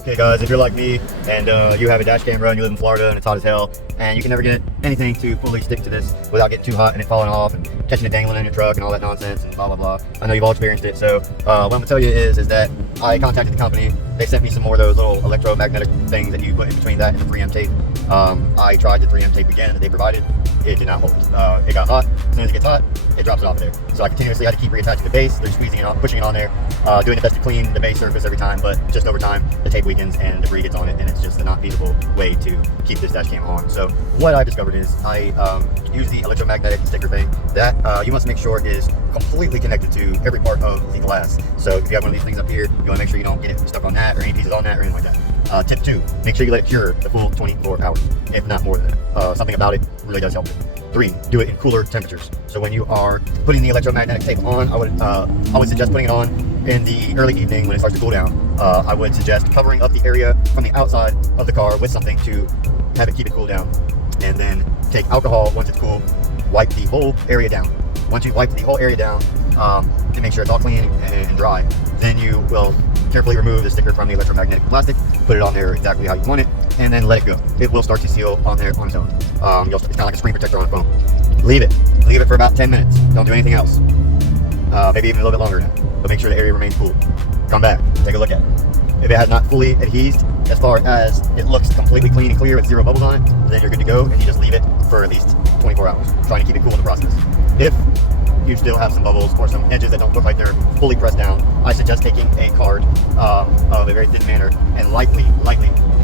Okay guys, if you're like me and you have a dash camera and you live in Florida and it's hot as hell and you can never get anything to fully stick to this without getting too hot and it falling off and catching it dangling in your truck and all that nonsense and blah blah blah. I know you've all experienced it, so what I'm gonna tell you is that I contacted the company. They sent me some more of those little electromagnetic things that you put in between that and the 3M tape. I tried the 3M tape again that they provided. It did not hold. It got hot. As soon as it gets hot, it drops it off of there. So I continuously had to keep reattaching the base. They're squeezing it on, pushing it on there, doing the best to clean the base surface every time, but just over time, the tape weakens and debris gets on it, and it's just a not feasible way to keep this dash cam on. So what I discovered is I use the electromagnetic sticker thing that you must make sure is completely connected to every part of the glass. So if you have one of these things up here, you want to make sure you don't get it stuck on that or any pieces on that or anything like that. Tip 2, make sure you let it cure the full 24 hours, if not more than that. Something about it really does help it. 3, do it in cooler temperatures. So when you are putting the electromagnetic tape on, I would suggest putting it on in the early evening when it starts to cool down. I would suggest covering up the area from the outside of the car with something to have it keep it cool down. And then take alcohol once it's cool, wipe the whole area down. Once you've wiped the whole area down to make sure it's all clean and dry, then you will carefully remove the sticker from the electromagnetic plastic, put it on there exactly how you want it, and then let it go. It will start to seal on there on its own. It's kind of like a screen protector on a phone. Leave it for about 10 minutes. Don't do anything else. Maybe even a little bit longer now, but make sure the area remains cool. Come back, take a look at it. If it has not fully adhesed, as far as it looks completely clean and clear with zero bubbles on it, then you're good to go, and you just leave it for at least 24 hours, trying to keep it cool in the process. If you still have some bubbles or some edges that don't look like they're fully pressed down, I suggest taking a card of a very thin manner and lightly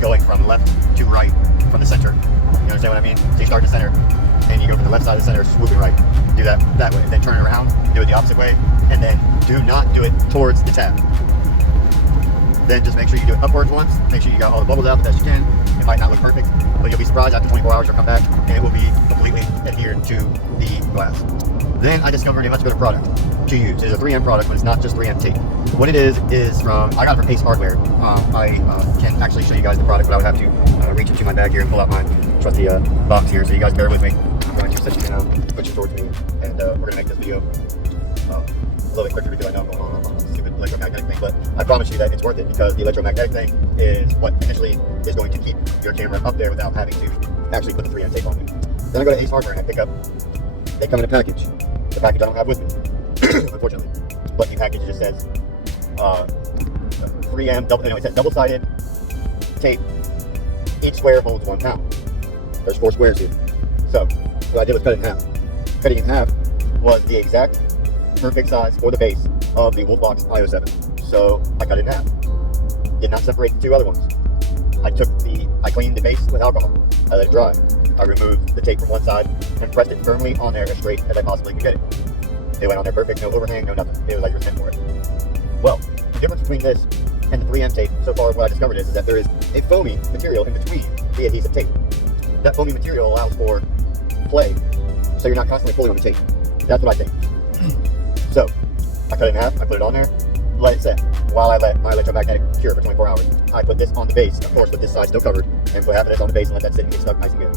going from left to right from the center. You understand what I mean? So you start in the center and you go from the left side of the center, swooping right. Do that way. Then turn it around, do it the opposite way, and then do not do it towards the tab. Then just make sure you do it upwards once. Make sure you got all the bubbles out the best you can. It might not look perfect, but you'll be surprised after 24 hours you'll come back and it will be completely adhered to the glass. Then I discovered a much better product to use. It's a 3M product, but it's not just 3M tape. What it is from, I got it from Ace Hardware. I can actually show you guys the product, but I would have to reach into my bag here and pull out my trusty box here, so you guys bear with me. I'm going to set you down, put you towards me, and we're going to make this video a little bit quicker because I know I'm going on a stupid electromagnetic thing, but I promise you that it's worth it because the electromagnetic thing is what initially is going to keep your camera up there without having to actually put the 3M tape on it. Then I go to Ace Hardware and I pick up, they come in a package. The package I don't have with me, unfortunately, but the package just says 3M, it says double-sided tape. Each square holds 1 pound. There's 4 squares here. So what I did was cut it in half. Cutting it in half was the exact perfect size for the base of the Wolfbox IO7. So I cut it in half. Did not separate the 2 other ones. I cleaned the base with alcohol. I let it dry. I removed the tape from one side and pressed it firmly on there as straight as I possibly could get it. It went on there perfect, no overhang, no nothing. It was like you were sent for it. Well, the difference between this and the 3M tape, so far what I discovered is that there is a foamy material in between the adhesive tape. That foamy material allows for play, so you're not constantly pulling on the tape. That's what I think. So, I cut it in half, I put it on there, let it set. While I let my electromagnetic cure for 24 hours, I put this on the base, of course with this side still covered, and put half of this on the base and let that sit and get stuck nice and good.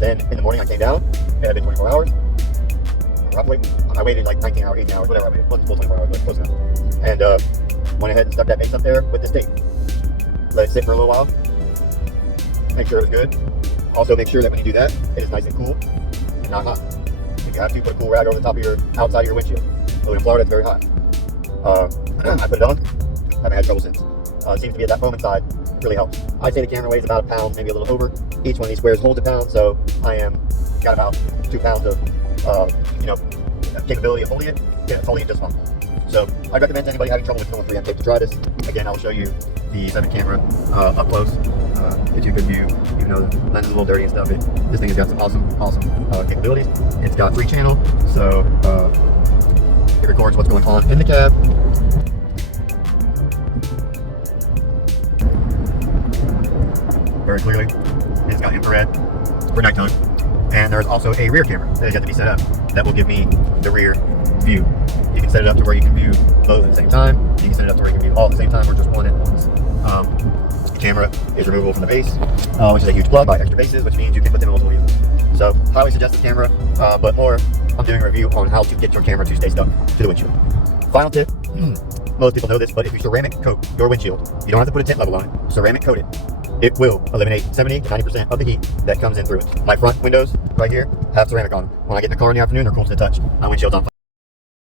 Then in the morning I came down, it had been 24 hours, roughly. I waited like 19 hours, 18 hours, whatever I waited, wasn't full 24 hours, but close enough. And went ahead and stuck that base up there with this tape. Let it sit for a little while, make sure it was good. Also make sure that when you do that, it is nice and cool and not hot. If you have to, put a cool rag over the top of your, outside of your windshield. So in Florida, it's very hot. I put it on, haven't had trouble since. It seems to be at that foam inside, really helps. I'd say the camera weighs about 1 pound, maybe a little over. Each one of these squares holds 1 pound, so I got about 2 pounds of, capability of holding it. Yeah, it's holding it just fine. So I'd recommend to anybody having trouble with 3M tape to try this. Again, I'll show you the 7 camera up close. Gives you a good view, even though the lens is a little dirty and stuff. This thing has got some awesome capabilities. It's got 3 channel, so it records what's going on in the cab. Very clearly. It's got infrared for nighttime. And there's also a rear camera that has got to be set up that will give me the rear view. You can set it up to where you can view both at the same time. You can set it up to where you can view all at the same time or just one at once. The camera is removable from the base, which is a huge plus. Buy extra bases, which means you can put them in multiple uses. So highly suggest this camera, but more, I'm doing a review on how to get your camera to stay stuck to the windshield. Final tip, most people know this, but if you ceramic coat your windshield, you don't have to put a tint level on it. Ceramic coat it. It will eliminate 70 to 90% of the heat that comes in through it. My front windows right here have ceramic on them. When I get in the car in the afternoon, they're cool to the touch. My windshield's on fire.